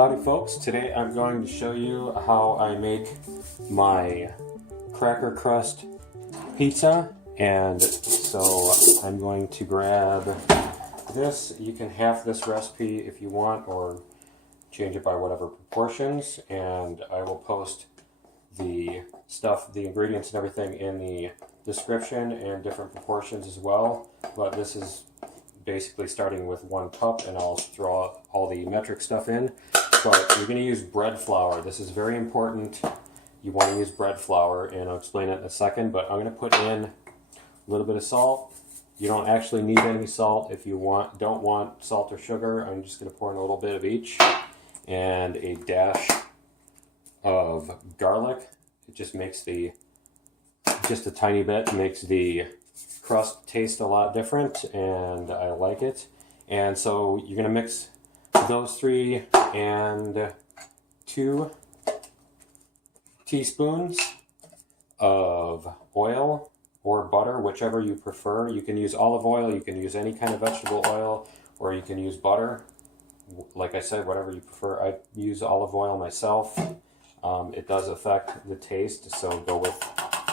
Howdy folks, today I'm going to show you how I make my cracker crust pizza. And so I'm going to grab this. You can half this recipe if you want or change it by whatever proportions, and I will post the stuff, the ingredients and everything in the description and different proportions as well. But this is basically starting with 1 cup, and I'll throw all the metric stuff in. But you're going to use bread flour. This is very important. You want to use bread flour, and I'll explain it in a second. But I'm going to put in a little bit of salt. You don't actually need any salt if you don't want salt or sugar. I'm just going to pour in a little bit of each, and a dash of garlic. It just makes just a tiny bit makes the crust taste a lot different, and I like it. And so you're going to mix those 3 and 2 teaspoons of oil or butter, whichever you prefer. You can use olive oil, you can use any kind of vegetable oil, or you can use butter. Like I said, whatever you prefer. I use olive oil myself. It does affect the taste, so go with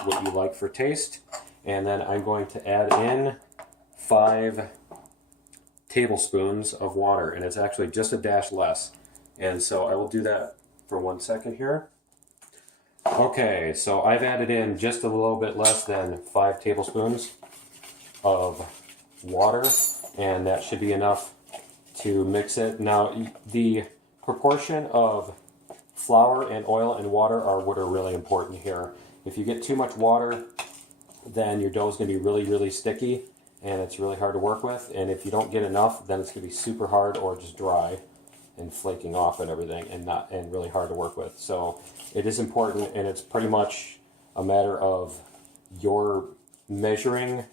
what you like for taste. And then I'm going to add in 5 tablespoons of water, and it's actually just a dash less. And so I will do that for 1 second here. Okay, so I've added in just a little bit less than 5 tablespoons of water, and that should be enough to mix it. Now, the proportion of flour and oil and water are what are really important here. If you get too much water, then your dough is going to be really, really sticky, and it's really hard to work with. And if you don't get enough, then it's going to be super hard or just dry and flaking off and everything, and really hard to work with. So it is important, and it's pretty much a matter of your measuring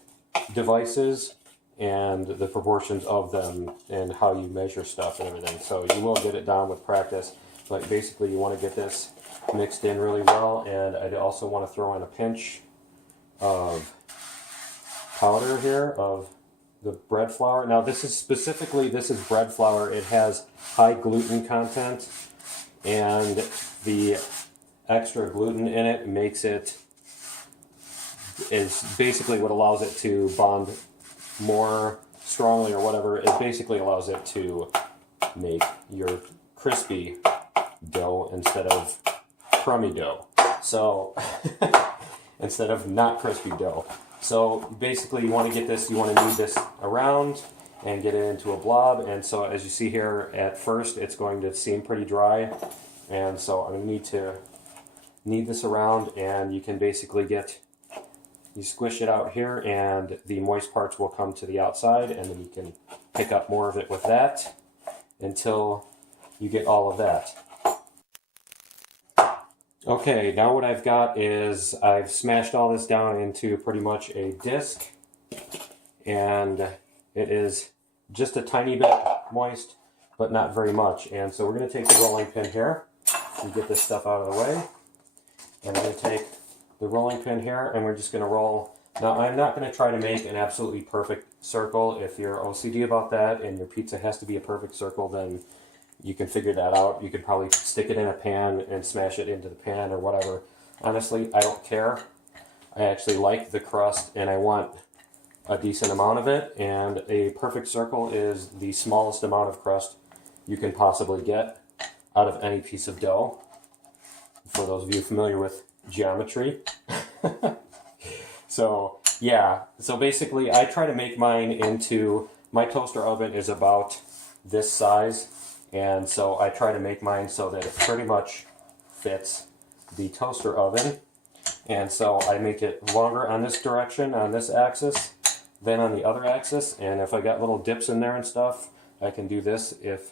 devices and the proportions of them and how you measure stuff and everything. So you will get it down with practice, but basically you want to get this mixed in really well. And I also want to throw in a pinch of powder here of the bread flour. Now this is bread flour. It has high gluten content, and the extra gluten in it is basically what allows it to bond more strongly or whatever. It basically allows it to make your crispy dough instead of crummy dough. So instead of not crispy dough. So basically you want to get this, you want to knead this around and get it into a blob. And so as you see here, at first it's going to seem pretty dry. And so I'm going to knead this around, and you can basically you squish it out here, and the moist parts will come to the outside, and then you can pick up more of it with that until you get all of that. Okay, now what I've got is I've smashed all this down into pretty much a disc, and it is just a tiny bit moist, but not very much. And so we're going to take the rolling pin here and get this stuff out of the way. And I'm going to take the rolling pin here, and we're just going to roll. Now, I'm not going to try to make an absolutely perfect circle. If you're OCD about that and your pizza has to be a perfect circle, then you can figure that out. You could probably stick it in a pan and smash it into the pan or whatever. Honestly, I don't care. I actually like the crust, and I want a decent amount of it. And a perfect circle is the smallest amount of crust you can possibly get out of any piece of dough. For those of you familiar with geometry. So, yeah. So basically, I try to make mine into, my toaster oven is about this size. And so I try to make mine so that it pretty much fits the toaster oven. And so I make it longer on this direction, on this axis, than on the other axis. And if I got little dips in there and stuff, I can do this if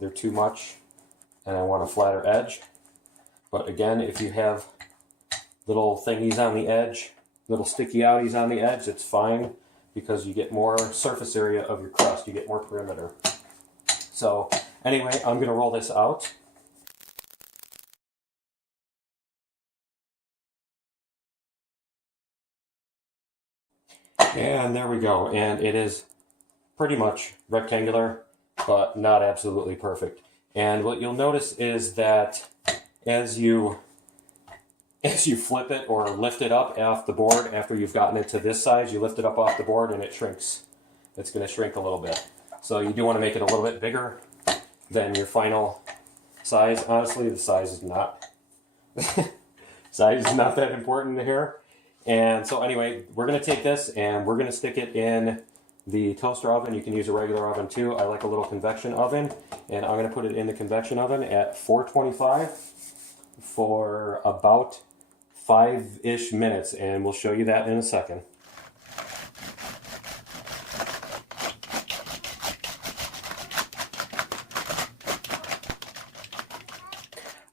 they're too much and I want a flatter edge. But again, if you have little thingies on the edge, little sticky outies on the edge, it's fine, because you get more surface area of your crust. You get more perimeter. So anyway, I'm going to roll this out. And there we go. And it is pretty much rectangular, but not absolutely perfect. And what you'll notice is that as you flip it or lift it up off the board, after you've gotten it to this size, you lift it up off the board and it shrinks. It's going to shrink a little bit. So you do want to make it a little bit bigger than your final size. Honestly, the size is not that important here. And so anyway, we're going to take this and we're going to stick it in the toaster oven. You can use a regular oven too. I like a little convection oven, and I'm going to put it in the convection oven at 425 for about 5-ish minutes, and we'll show you that in a second.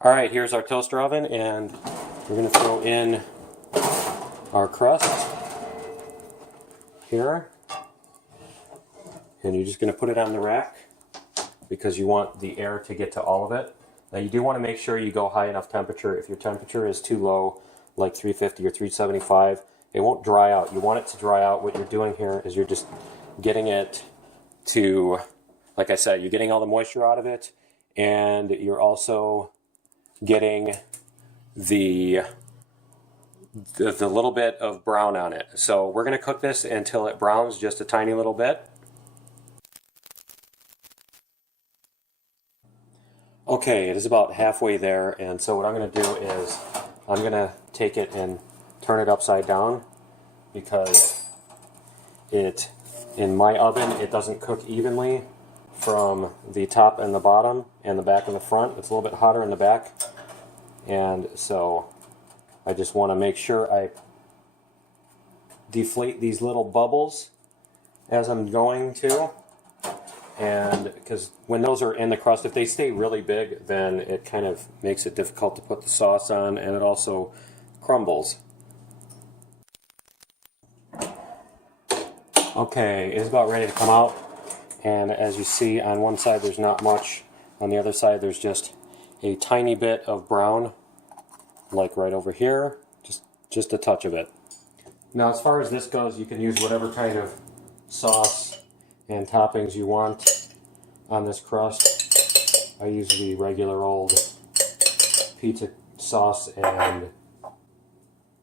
Alright, here's our toaster oven, and we're going to throw in our crust here. And you're just going to put it on the rack because you want the air to get to all of it. Now you do want to make sure you go high enough temperature. If your temperature is too low, like 350 or 375, it won't dry out. You want it to dry out. What you're doing here is you're just getting it to, like I said, you're getting all the moisture out of it, and you're also getting the little bit of brown on it. So we're going to cook this until it browns just a tiny little bit. Okay, it is about halfway there, and so what I'm going to do is I'm going to take it and turn it upside down because in my oven, it doesn't cook evenly from the top and the bottom and the back and the front. It's a little bit hotter in the back, and so I just want to make sure I deflate these little bubbles as I'm going to. And because when those are in the crust, if they stay really big, then it kind of makes it difficult to put the sauce on, and it also crumbles. Okay, it's about ready to come out, and as you see, on one side there's not much, on the other side there's just a tiny bit of brown, like right over here, just a touch of it. Now as far as this goes, you can use whatever kind of sauce and toppings you want on this crust. I use the regular old pizza sauce and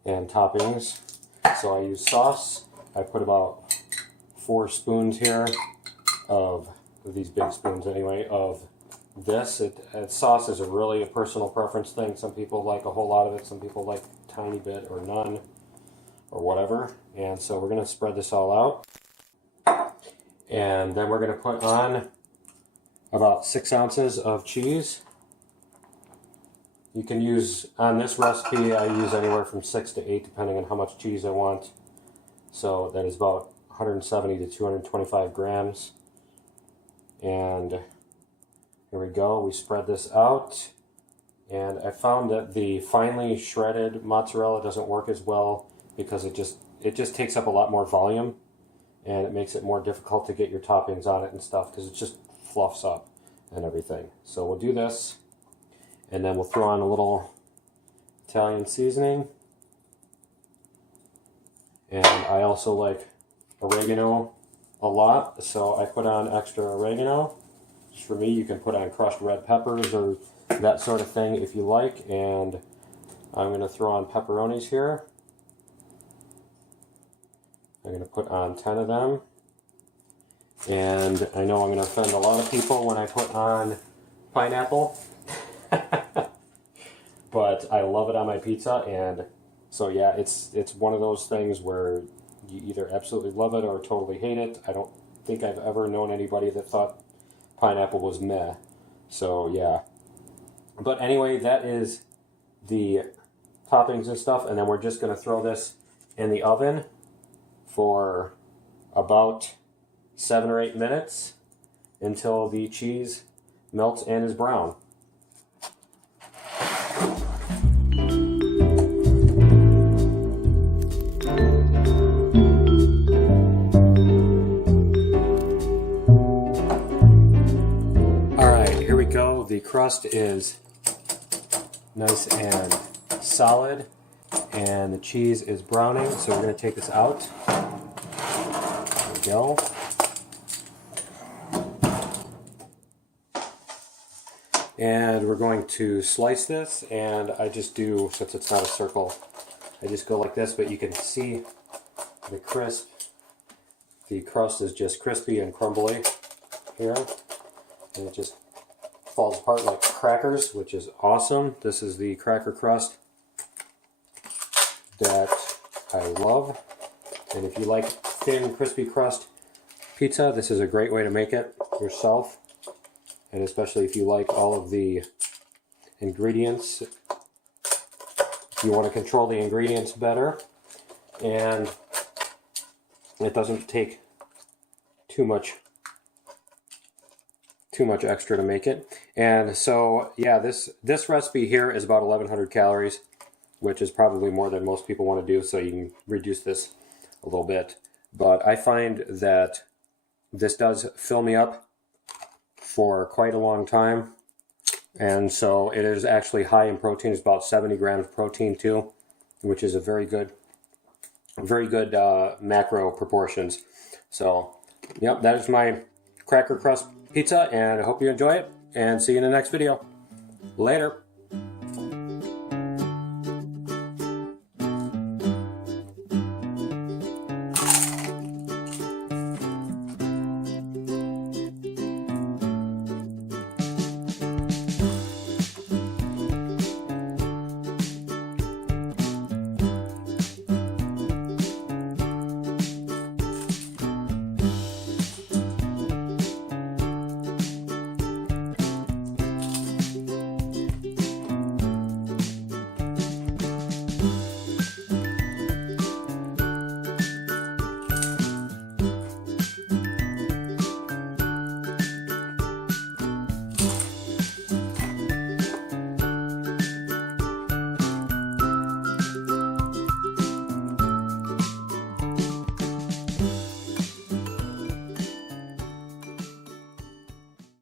toppings. So I use sauce. I put about 4 spoons here of these big spoons anyway of this. Sauce is really a personal preference thing. Some people like a whole lot of it. Some people like a tiny bit or none or whatever. And so we're going to spread this all out. And then we're going to put on about 6 ounces of cheese. You can use, on this recipe, I use anywhere from 6 to 8 depending on how much cheese I want. So that is about 170 to 225 grams. And here we go, we spread this out. And I found that the finely shredded mozzarella doesn't work as well because it just takes up a lot more volume. And it makes it more difficult to get your toppings on it and stuff because it just fluffs up and everything. So we'll do this, and then we'll throw on a little Italian seasoning. And I also like oregano a lot, so I put on extra oregano. Just for me, you can put on crushed red peppers or that sort of thing if you like. And I'm going to throw on pepperonis here. I'm going to put on 10 of them, and I know I'm going to offend a lot of people when I put on pineapple, but I love it on my pizza, and so yeah, it's one of those things where you either absolutely love it or totally hate it. I don't think I've ever known anybody that thought pineapple was meh, so yeah. But anyway, that is the toppings and stuff, and then we're just going to throw this in the oven for about 7 or 8 minutes until the cheese melts and is brown. Alright, here we go. The crust is nice and solid, and the cheese is browning, so we're going to take this out. There we go. And we're going to slice this, and I just do, since it's not a circle, I just go like this, but you can see the crisp. The crust is just crispy and crumbly here, and it just falls apart like crackers, which is awesome. This is the cracker crust that I love, and if you like thin, crispy crust pizza, this is a great way to make it yourself, and especially if you like all of the ingredients. If you want to control the ingredients better, and it doesn't take too much extra to make it. And so yeah, this recipe here is about 1100 calories, which is probably more than most people want to do, so you can reduce this a little bit. But I find that this does fill me up for quite a long time, and so it is actually high in protein. It's about 70 grams of protein too, which is a very good macro proportions. So yep, that is my cracker crust pizza, and I hope you enjoy it, and see you in the next video. Later.